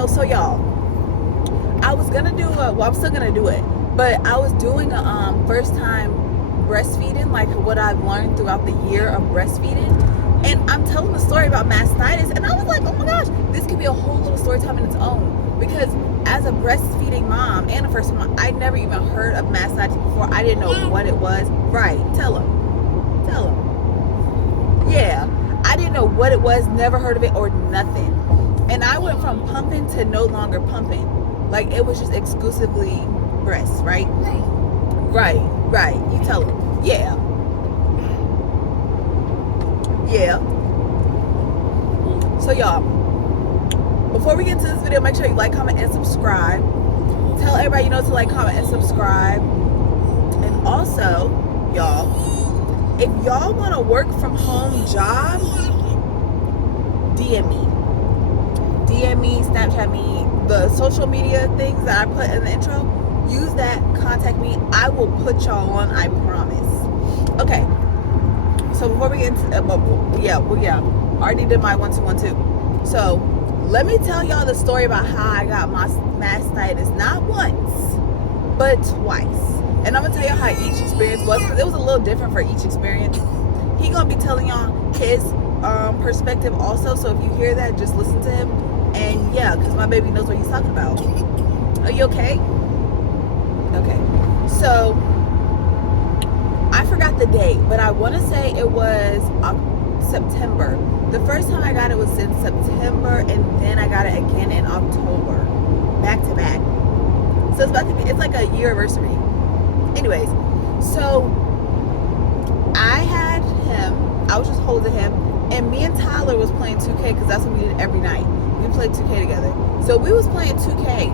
know, so y'all, I was gonna do I'm still gonna do it, but I was doing a first time breastfeeding, like what I've learned throughout the year of breastfeeding. And I'm telling the story about mastitis, and I was like, oh my gosh, this could be a whole little story time in its own. Because as a breastfeeding mom and a first mom, I never even heard of mastitis before. I didn't know what it was. Right, tell them. Yeah, I didn't know what it was, never heard of it or nothing. And I went from pumping to no longer pumping. Like, it was just exclusively breasts, right? Right, you tell them. Yeah. So y'all, before we get into this video, make sure you like, comment, and subscribe. Tell everybody you know to like, comment, and subscribe. And also, y'all, if y'all want a work from home job, DM me, Snapchat me, the social media things that I put in the intro. Use that, contact me. I will put y'all on, I promise. Okay. So before we get into, already did my 1 2 1 2. So let me tell y'all the story about how I got my mastitis, not once, but twice. And I'm gonna tell y'all how each experience was, because it was a little different for each experience. He gonna be telling y'all his perspective also. So if you hear that, just listen to him. And yeah, because my baby knows what he's talking about. Are you okay? Okay. So I forgot the date, but I want to say it was September. The first time I got it was in September, and then I got it again in October, back to back. So it's about to be, it's like a year anniversary. Anyways, so I had him, I was just holding him, and me and Tyler was playing 2K, because that's what we did every night. We played 2K together. So we was playing 2K,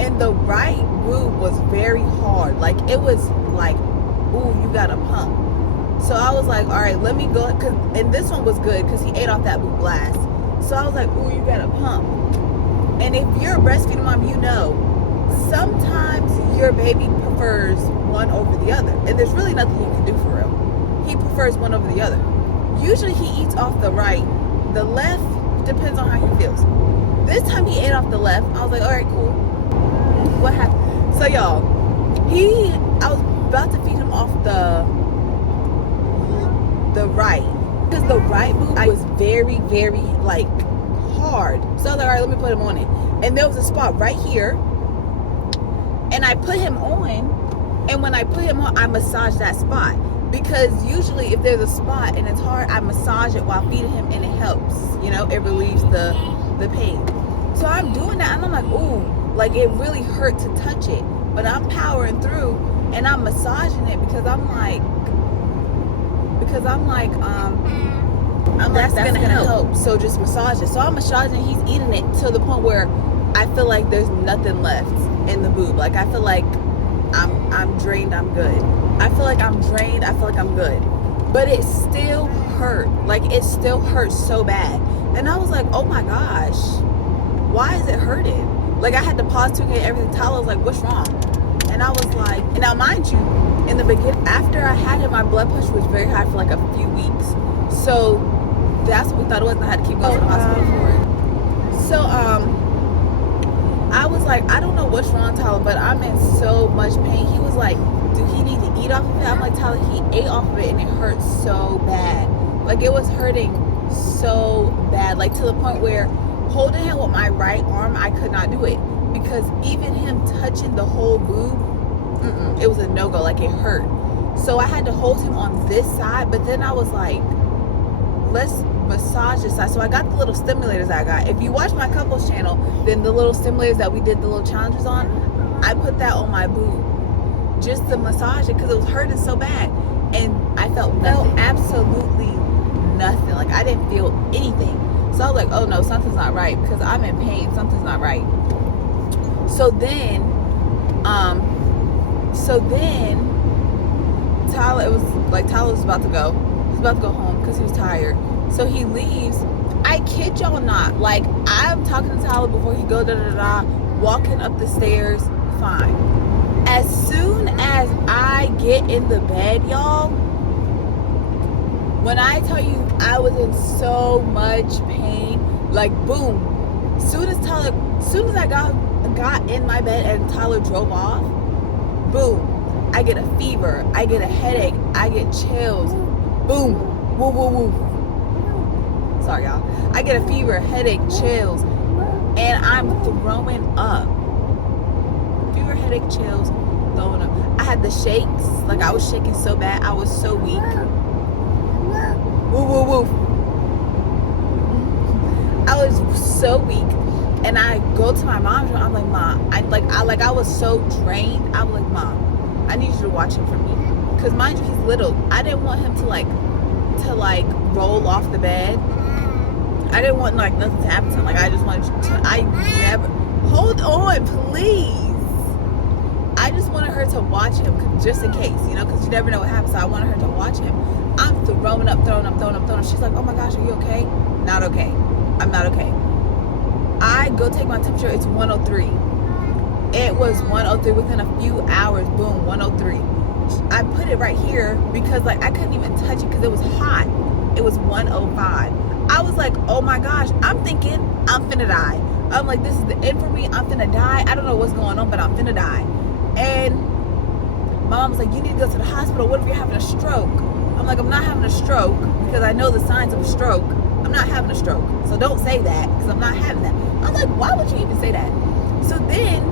and the right boob was very hard. Like, it was like, ooh, you gotta pump. So I was like, all right, let me go, and this one was good because he ate off that boob blast. So I was like, ooh, you gotta pump. And if you're a breastfeeding mom, you know, sometimes your baby prefers one over the other, and there's really nothing you can do for real. He prefers one over the other. Usually he eats off the right. The left depends on how he feels. This time he ate off the left. I was like, all right, cool. What happened? So y'all, I was about to feed him off the right, because the right boob was very, very like hard. So I was like, all right, let me put him on it. And there was a spot right here, and I put him on, and when I put him on, I massaged that spot, because usually if there's a spot and it's hard, I massage it while feeding him, and it helps, you know, it relieves the pain. So I'm doing that, and I'm like, ooh, like it really hurt to touch it, but I'm powering through, and I'm massaging it because I'm like, that's gonna help. So just massage it. So I'm massaging, he's eating it to the point where I feel like there's nothing left in the boob. Like, I feel like I'm drained, I'm good. I feel like I'm drained, I feel like I'm good. But it still hurt. Like, it still hurts so bad. And I was like, oh my gosh, why is it hurting? Like, I had to pause 2K everything. Tyler was like, what's wrong? And I was like, and now mind you, in the beginning, after I had him, my blood pressure was very high for like a few weeks. So that's what we thought it was, and I had to keep going to the hospital for it. So I was like, I don't know what's wrong, Tyler, but I'm in so much pain. He was like, do he need to eat off of it? I'm like, Tyler, he ate off of it, and it hurt so bad. Like, it was hurting so bad, like to the point where holding him with my right arm, I could not do it, because even him touching the whole boob, it was a no-go. Like, it hurt. So I had to hold him on this side, but then I was like, let's massage this side. So I got the little stimulators I got. If you watch my couples channel, then the little stimulators that we did the little challenges on, I put that on my boob just to massage it, because it was hurting so bad, and I felt absolutely nothing. Like, I didn't feel anything. So I was like, oh no, something's not right, because I'm in pain. Something's not right. So then Tyler was about to go. He was about to go home because he was tired. So he leaves. I kid y'all not. Like, I'm talking to Tyler before he goes, walking up the stairs, fine. As soon as I get in the bed, y'all, when I tell you I was in so much pain, like, boom, Soon as I got in my bed and Tyler drove off, boom, I get a fever, I get a headache, I get chills, boom, woo woo woo. Sorry y'all. I get a fever, headache, chills, and I'm throwing up. Fever, headache, chills, throwing up. I had the shakes, like I was shaking so bad, I was so weak. Woo woo woo. I was so weak, and I go to my mom's room. I'm like, Mom, I was so drained. I was like, Mom, I need you to watch him for me, because mind you, he's little. I didn't want him to roll off the bed. I didn't want like nothing to happen to him. Like I just wanted to. I never. Hold on, please. I just wanted her to watch him, just in case, because you never know what happens. So I wanted her to watch him. I'm throwing up. She's like, oh my gosh, are you okay? Not okay. I'm not okay. I go take my temperature. It's 103. It was 103 within a few hours. Boom, 103. I put it right here because I couldn't even touch it because it was hot. It was 105. I was like, oh my gosh. I'm thinking I'm finna die. I'm like, this is the end for me. I'm finna die. I don't know what's going on, but I'm finna die. And my mom was like, you need to go to the hospital. What if you're having a stroke? I'm like, I'm not having a stroke because I know the signs of a stroke. I'm not having a stroke. So don't say that because I'm not having that. I'm like, why would you even say that? So then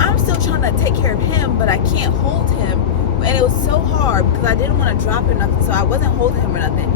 I'm still trying to take care of him, but I can't hold him. And it was so hard because I didn't want to drop or nothing. So I wasn't holding him or nothing.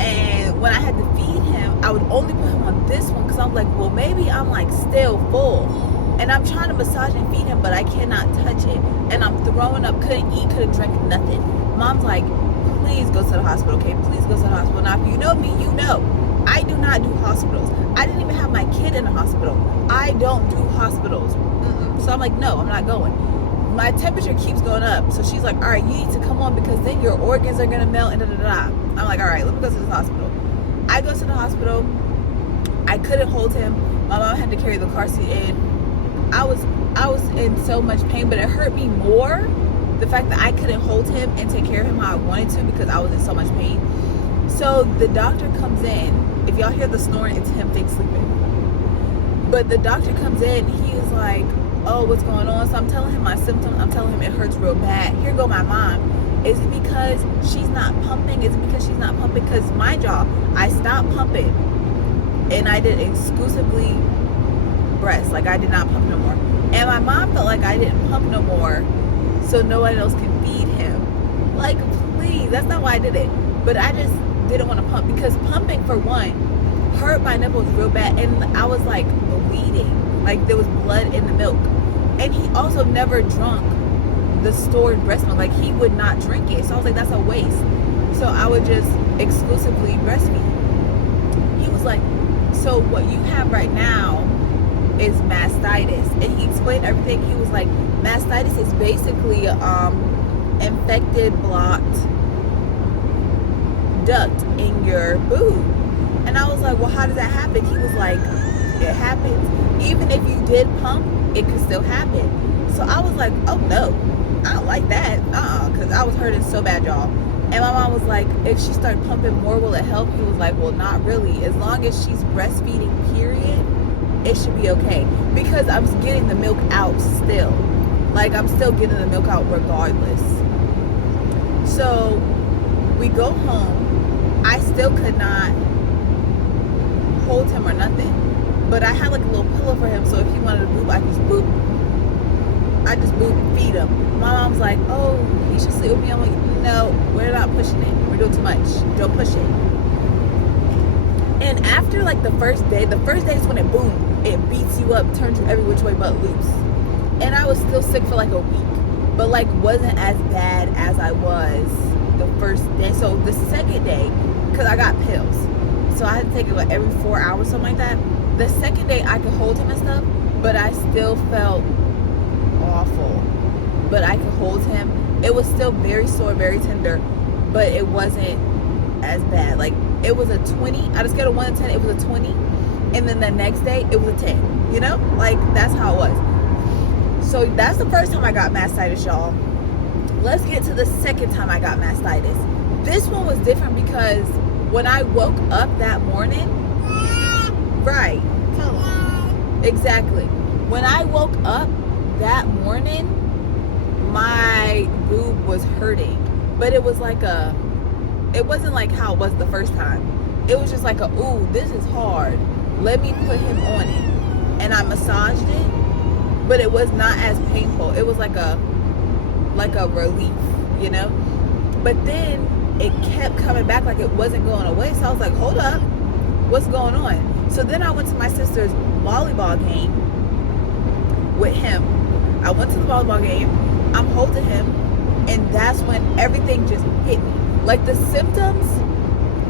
And when I had to feed him, I would only put him on this one because I'm like, well, maybe I'm still full. And I'm trying to massage and feed him, but I cannot touch it. And I'm throwing up, couldn't eat, couldn't drink, nothing. Mom's like, please go to the hospital, okay? Please go to the hospital. Now, if you know me, you know I do not do hospitals. I didn't even have my kid in the hospital. I don't do hospitals. So I'm like, no, I'm not going. My temperature keeps going up. So she's like, all right, you need to come on because then your organs are going to melt and da-da-da. I'm like, all right, let me go to the hospital. I go to the hospital. I couldn't hold him. My mom had to carry the car seat in. I was in so much pain, but it hurt me more the fact that I couldn't hold him and take care of him how I wanted to because I was in so much pain. So the doctor comes in. If y'all hear the snoring, it's him fake sleeping. But the doctor comes in. He is like, oh, what's going on? So I'm telling him my symptoms. I'm telling him it hurts real bad. Here go my mom. Is it because she's not pumping? Is it because she's not pumping? Because mind y'all, I stopped pumping and I did exclusively breast. I did not pump no more. And my mom felt like I didn't pump no more so no one else can feed him. Please, that's not why I did it. But I just didn't want to pump because pumping, for one, hurt my nipples real bad. And I was bleeding. There was blood in the milk. And he also never drunk the stored breast milk. He would not drink it. So I was like, that's a waste. So I would just exclusively breastfeed. He was like, so what you have right now is mastitis. And he explained everything. He was like, mastitis is basically infected blocked duct in your boob. And I was like, well, how does that happen? He was like, it happens. Even if you did pump, it could still happen. So I was like, oh no, I don't like that. Because I was hurting so bad, y'all. And my mom was like, if she started pumping more, will it help? He was like, well, not really. As long as she's breastfeeding, period, it should be okay. Because I was getting the milk out still. I'm still getting the milk out regardless. So we go home. I still could not hold him or nothing. But I had a little pillow for him, so if he wanted to boob, I just boob and feed him. My mom's like, oh, he should sleep with me. I'm like, no, we're not pushing it. We're doing too much. Don't push it. And after the first day is when it boom, it beats you up, turns you every which way but loose. And I was still sick for a week, but wasn't as bad as I was the first day. So the second day, because I got pills, so I had to take it every 4 hours, something like that. The second day I could hold him and stuff, but I still felt awful. But I could hold him. It was still very sore, very tender, but it wasn't as bad. It was a 20. Out of a scale of 1 to 10, it was a 20. And then the next day, it was a 10. That's how it was. So that's the first time I got mastitis, y'all. Let's get to the second time I got mastitis. This one was different because when I woke up that morning, Right. Tell them. Exactly. When I woke up that morning, my boob was hurting. But it was like it wasn't like how it was the first time. It was just like ooh, this is hard. Let me put him on it. And I massaged it, but it was not as painful. It was like a relief, you know? But then it kept coming back like it wasn't going away. So I was like, hold up, what's going on? So then I went to my sister's volleyball game with him. I went to the volleyball game, I'm holding him, and that's when everything just hit me. Like the symptoms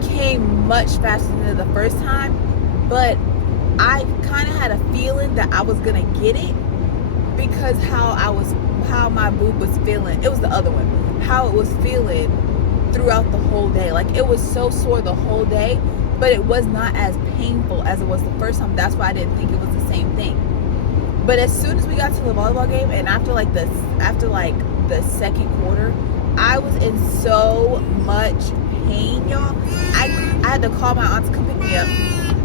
came much faster than the first time, but I kind of had a feeling that I was gonna get it because how my boob was feeling. It was the other one. How it was feeling throughout the whole day. Like it was so sore the whole day, but it was not as painful as it was the first time. That's why I didn't think it was the same thing. But as soon as we got to the volleyball game, and after the second quarter, I was in so much pain, y'all. I had to call my aunt to come pick me up.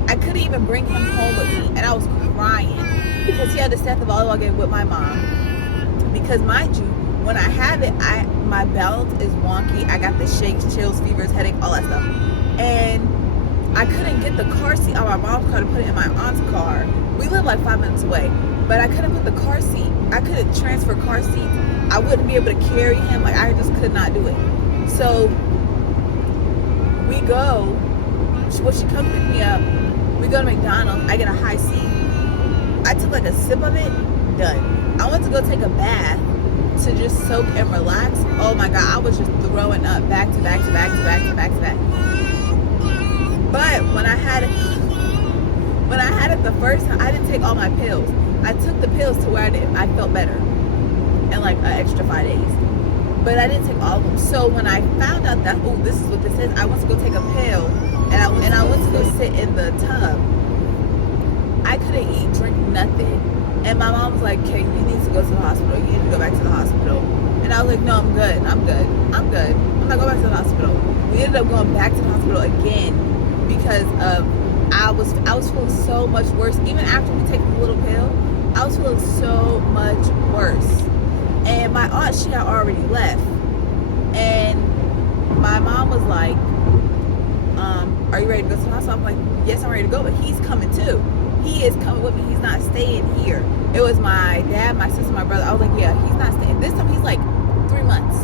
I couldn't even bring him home with me, and I was crying because he had to stay at the volleyball game with my mom. Because mind you, when I have it, my balance is wonky. I got the shakes, chills, fevers, headache, all that stuff. And I couldn't get the car seat out of my mom's car to put it in my aunt's car. We live like 5 minutes away, but I couldn't put the car seat. I couldn't transfer car seats. I wouldn't be able to carry him. Like I just could not do it. So we go. When she comes pick me up, we go to McDonald's. I get a high seat. I took like a sip of it. Done. I went to go take a bath to just soak and relax. Oh my God, I was just throwing up back to back to back to back to back to back. But when I had it the first time, I didn't take all my pills. I took the pills to where I felt better in like an extra 5 days. But I didn't take all of them. So when I found out that, oh, this is what this is, I went to go take a pill and I went to go sit in the tub. I couldn't eat, drink, nothing. And my mom was like, "Okay, you need to go to the hospital. You need to go back to the hospital." And I was like, "No, I'm good. I'm good. I'm good. I'm not going back to the hospital." We ended up going back to the hospital again because I was feeling so much worse. Even after we take the little pill, I was feeling so much worse. And my aunt, she had already left. And my mom was like, "Are you ready to go to the hospital?" I'm like, "Yes, I'm ready to go, but he's coming too. He is coming with me. He's not staying here." It was my dad, my sister, my brother. I was like, "Yeah, he's not staying." This time he's like 3 months.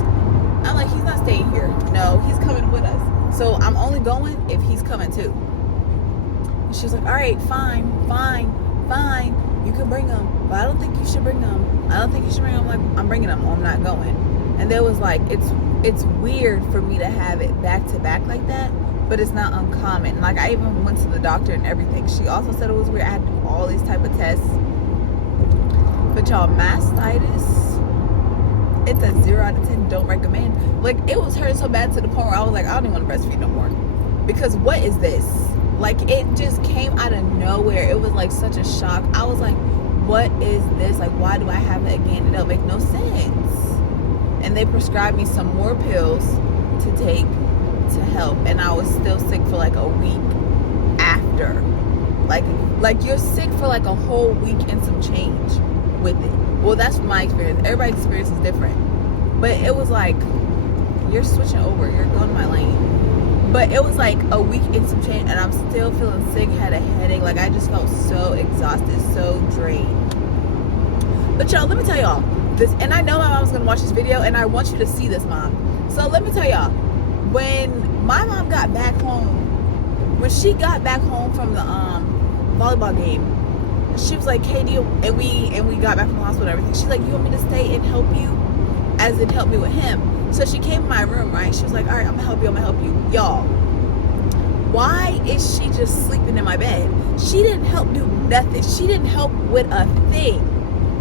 I'm like, "He's not staying here. No, he's coming with us. So I'm only going if he's coming too." And she was like, "All right, fine. You can bring him, but I don't think you should bring him. I don't think you should bring him." I'm like, "I'm bringing him. I'm not going." And there was like, it's weird for me to have it back to back like that. But it's not uncommon. Like I even went to the doctor and everything. She also said it was weird. I had to do all these type of tests. But y'all, mastitis, it's a 0 out of 10. Don't recommend. Like it was hurting so bad to the point where I was like, I don't even want to breastfeed no more. Because what is this? Like it just came out of nowhere. It was like such a shock. I was like, what is this? Like why do I have it again? It don't make no sense. And they prescribed me some more pills to take to help, and I was still sick for like a week after. Like you're sick for like a whole week and some change with it. Well, that's my experience. Everybody's experience is different. But it was like, you're switching over, you're going to my lane. But it was like a week and some change, and I'm still feeling sick, had a headache. Like I just felt so exhausted, so drained. But y'all, let me tell y'all this, and I know my mom's gonna watch this video, and I want you to see this, Mom. So let me tell y'all, when my mom got back home, when she got back home from the volleyball game, she was like, "Katie," and we got back from the hospital and everything. She's like, "You want me to stay and help you?" As in help me with him. So she came to my room, right? She was like, "All right, I'm gonna help you. Y'all, why is she just sleeping in my bed? She didn't help do nothing. She didn't help with a thing.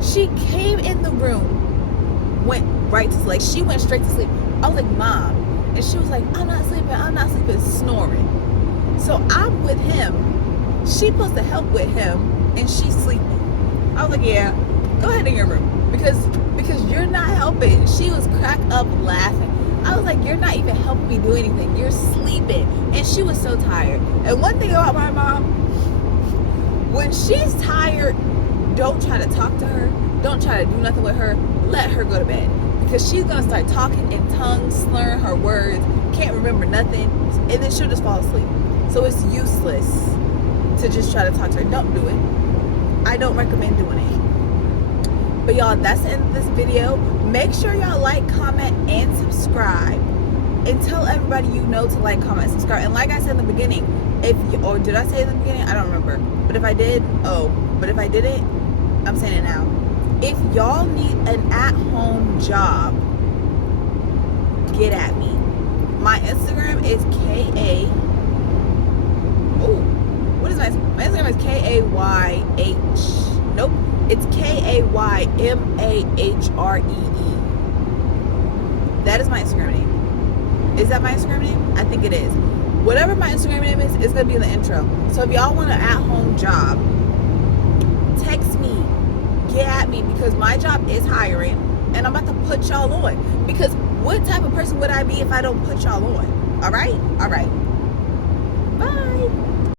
She came in the room, went right to sleep. Like she went straight to sleep. I was like, "Mom," and she was like, I'm not sleeping, snoring. So I'm with him. She's supposed to help with him, and she's sleeping. I was like, "Yeah, go ahead in your room because you're not helping." She was cracked up laughing. I was like, "You're not even helping me do anything. You're sleeping." And she was so tired. And one thing about my mom, When she's tired, don't try to talk to her. Don't try to do nothing with her. Let her go to bed. Because she's going to start talking in tongues, slurring her words, can't remember nothing, and then she'll just fall asleep. So it's useless to just try to talk to her. Don't do it. I don't recommend doing it. But y'all, that's the end of this video. Make sure y'all like, comment, and subscribe. And tell everybody you know to like, comment, subscribe. And like I said in the beginning, or did I say it in the beginning? I don't remember. But if I did, but if I didn't, I'm saying it now. If y'all need an at-home job, get at me. My Instagram is what is my Instagram is KAYH. Nope. It's KAYMAHREE. That is my Instagram name. Is that my Instagram name? I think it is. Whatever my Instagram name is, it's going to be in the intro. So if y'all want an at-home job, text me. Get at me, because my job is hiring and I'm about to put y'all on. Because what type of person would I be if I don't put y'all on? All right?